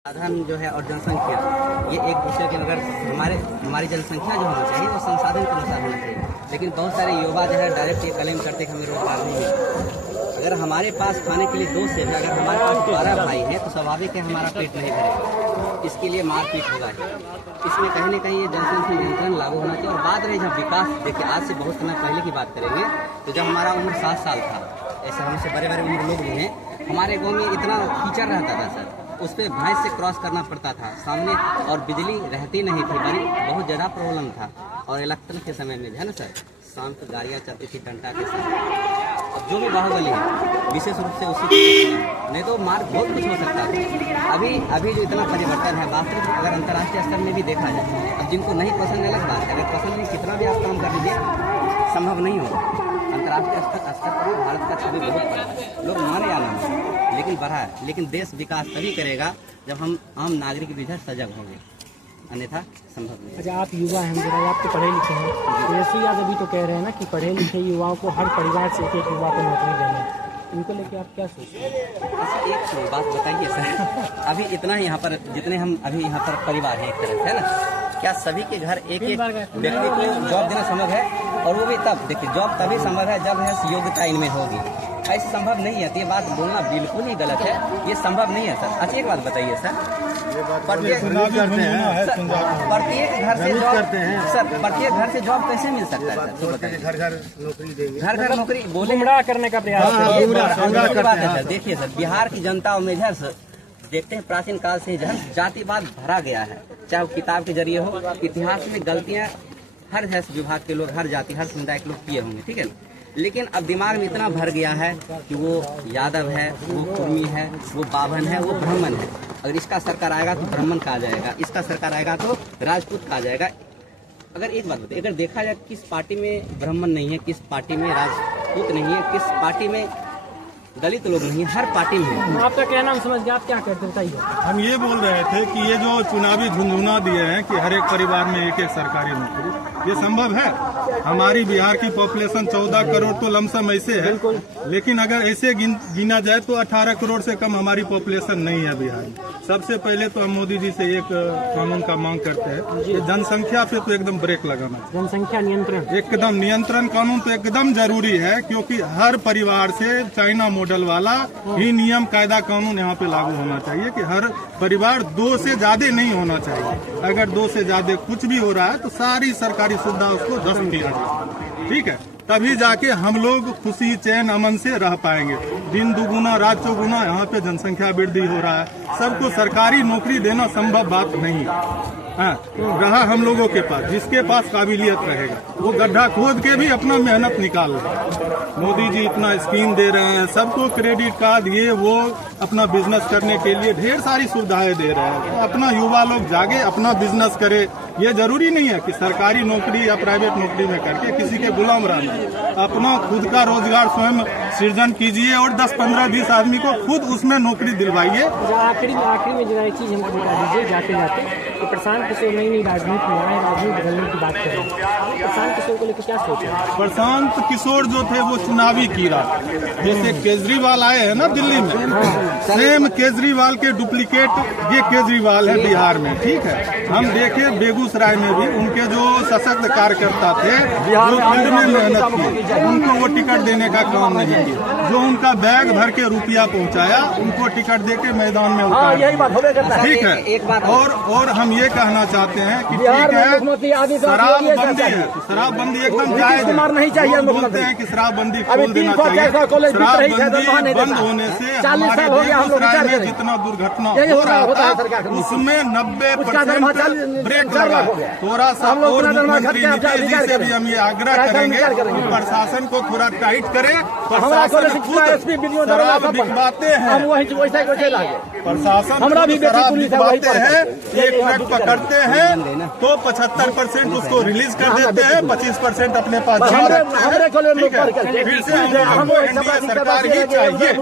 साधन जो है और जनसंख्या ये एक दूसरे के अगर हमारी जनसंख्या जो होनी चाहिए वो संसाधन के अनुसार होना चाहिए। लेकिन बहुत सारे युवा जो है डायरेक्ट ये क्लेम करते हैं कि हमें रोजगार नहीं है। अगर हमारे पास खाने के लिए 2 सेब है, अगर हमारे पास 12 भाई हैं तो स्वाभाविक है हमारा पेट नहीं भरेगा, इसके लिए मारपीट होगा ही। इसमें कहीं न कहीं ये जनसंख्या नियंत्रण लागू होना चाहिए। और बात रही जब विकास, देखिए आज से बहुत समय पहले की बात करेंगे तो जब हमारा उम्र 7 साल था, ऐसे हमसे बड़े बड़े उम्र लोग भी हैं, हमारे गाँव में इतना कीचड़ रहता था सर, उस पर भैंस से क्रॉस करना पड़ता था सामने, और बिजली रहती नहीं थी, बड़ी बहुत ज़्यादा प्रॉब्लम था। और इलेक्शन के समय में है ना सर, शाम को गाड़ियाँ चलती थी डंडा के साथ। अब जो भी बाहुबली है विशेष रूप से उसी नहीं तो मार बहुत कुछ हो सकता है। अभी जो इतना परिवर्तन है वास्तविक अगर अंतर्राष्ट्रीय स्तर में भी देखा जाए, अब जिनको नहीं पसंद अलग बात है, अगर पसंद नहीं कितना भी आप काम कर लीजिए संभव नहीं होगा। अंतर्राष्ट्रीय स्तर पर भारत का छवि बहुत बड़ा है, लोग माने या ना माने लेकिन बढ़ा है। लेकिन देश विकास तभी करेगा जब हम आम नागरिक भी सजग होंगे, अन्यथा संभव नहीं। अच्छा, आप युवा हैं, जरा आप तो पढ़े लिखे हैं, तो जैसे आप अभी तो कह रहे हैं ना कि पढ़े लिखे युवाओं को हर परिवार से एक युवा को नौकरी देना, इनको लेके आप क्या सोचते हैं? एक बात बताइए सर, अभी इतना यहाँ पर जितने हम अभी यहाँ पर परिवार है एक तरफ है ना, क्या सभी के घर एक व्यक्ति को जॉब देना संभव है? और वो भी तब देखिए जॉब तभी संभव है जब है योग्यता इनमें होगी, ऐसे संभव नहीं है। तो ये बात बोलना बिल्कुल ही गलत है, ये संभव नहीं है सर। अच्छा एक बात बताइए सर, प्रत्येक घर से जॉब करते हैं सर, प्रत्येक घर से जॉब कैसे मिल सकता है सर? बताइए, घर घर नौकरी देंगे, घर घर नौकरी बोले गुमराह करने का प्रयास है। देखिए सर, बिहार की जनता में जो देखते हैं प्राचीन काल से जो जातिवाद भरा गया है, चाहे वो किताब के जरिए हो, इतिहास में गलतियां हर विभाग के लोग, हर जाति, हर समुदाय के लोग किए होंगे, ठीक है। लेकिन अब दिमाग में इतना भर गया है कि वो यादव है, वो कुर्मी है, वो बाभन है, वो ब्राह्मण है। अगर इसका सरकार आएगा तो ब्राह्मण कहा जाएगा, इसका सरकार आएगा तो राजपूत कहा जाएगा। अगर एक बात बताइए, अगर देखा जाए किस पार्टी में ब्राह्मण नहीं है, किस पार्टी में राजपूत नहीं है, किस पार्टी में दलित लोग नहीं है, हर पार्टी में है। आपका क्या नाम समझ गया, आप क्या करते बताइए? हम ये बोल रहे थे कि ये जो चुनावी झुंझुना दिए हैं कि हर एक परिवार में एक एक सरकारी नौकरी, ये संभव है? हमारी बिहार की पॉपुलेशन 14 करोड़ तो लमसम ऐसे है, लेकिन अगर ऐसे गिना जाए तो 18 करोड़ से कम हमारी पॉपुलेशन नहीं है बिहार में। सबसे पहले तो हम मोदी जी से एक कानून का मांग करते हैं कि जनसंख्या पे तो एकदम ब्रेक लगाना है। जनसंख्या नियंत्रण, एकदम नियंत्रण कानून तो एकदम जरूरी है, क्योंकि हर परिवार से चाइना मॉडल वाला ही नियम कायदा कानून यहाँ पे लागू होना चाहिए कि हर परिवार 2 से ज्यादा नहीं होना चाहिए। अगर 2 से ज्यादा कुछ भी हो रहा है तो सारी सरकारी सुविधा उसको ध्वस्त किया जाए, ठीक है, तभी जाके हम लोग खुशी चैन अमन से रह पाएंगे। दिन दुगुना रात चौगुना यहाँ पे जनसंख्या वृद्धि हो रहा है, सबको सरकारी नौकरी देना संभव बात नहीं है। रहा हम लोगों के पास, जिसके पास काबिलियत रहेगा वो गड्ढा खोद के भी अपना मेहनत निकाल रहे। मोदी जी इतना स्कीम दे रहे हैं, सबको क्रेडिट कार्ड, ये वो अपना बिजनेस करने के लिए ढेर सारी सुविधाएं दे रहे हैं। तो अपना युवा लोग जागे, अपना बिजनेस करे। ये जरूरी नहीं है कि सरकारी नौकरी या प्राइवेट नौकरी में करके किसी के गुलाम रहना, अपना खुद का रोजगार स्वयं सृजन कीजिए और 10, 15, 20 आदमी को खुद उसमें नौकरी दिलवाइए। आखिरी में जरा एक चीज हमको बता दीजिए जाते जाते, तो प्रशांत किशोर नई राजनीति में आए, राजनीति बदलने की बात कर रहे हैं, प्रशांत किशोर को लेकर क्या सोचा? प्रशांत किशोर जो थे वो चुनावी कीड़ा, जैसे केजरीवाल आए हैं ना दिल्ली में, सेम केजरीवाल के डुप्लीकेट ये केजरीवाल है बिहार में, ठीक है। हम देखे बेगूसराय में भी उनके जो सशक्त कार्यकर्ता थे, जो फील्ड में मेहनत की, उनको वो टिकट देने का काम नहीं किया। जो उनका बैग भर के रुपया पहुंचाया, उनको टिकट देके मैदान में उतारा, ठीक है। और हम ये कहना चाहते हैं कि ठीक है, शराबबंदी है, शराबबंदी एकदम जायज है, बोलते हैं कि शराबबंदी खोल देना चाहिए। शराबबंदी बंद होने से हमारे बेगूसराय में जितना दुर्घटना हो रहा था उसमें 90% ब्रेक लगा। थोड़ा सा और मुख्यमंत्री नीतीश जी से भी हम ये आग्रह करेंगे कि प्रशासन को थोड़ा टाइट करे। प्रशासन खुद शराब बिकवाते हैं, प्रशासन शराब बिकवाते हैं, एक ट्रक पकड़ते हैं तो 75% उसको रिलीज कर देते हैं, 25% अपने पास जमा रखते हैं, ठीक है। फिर से हम एनडीए सरकार ही चाहिए।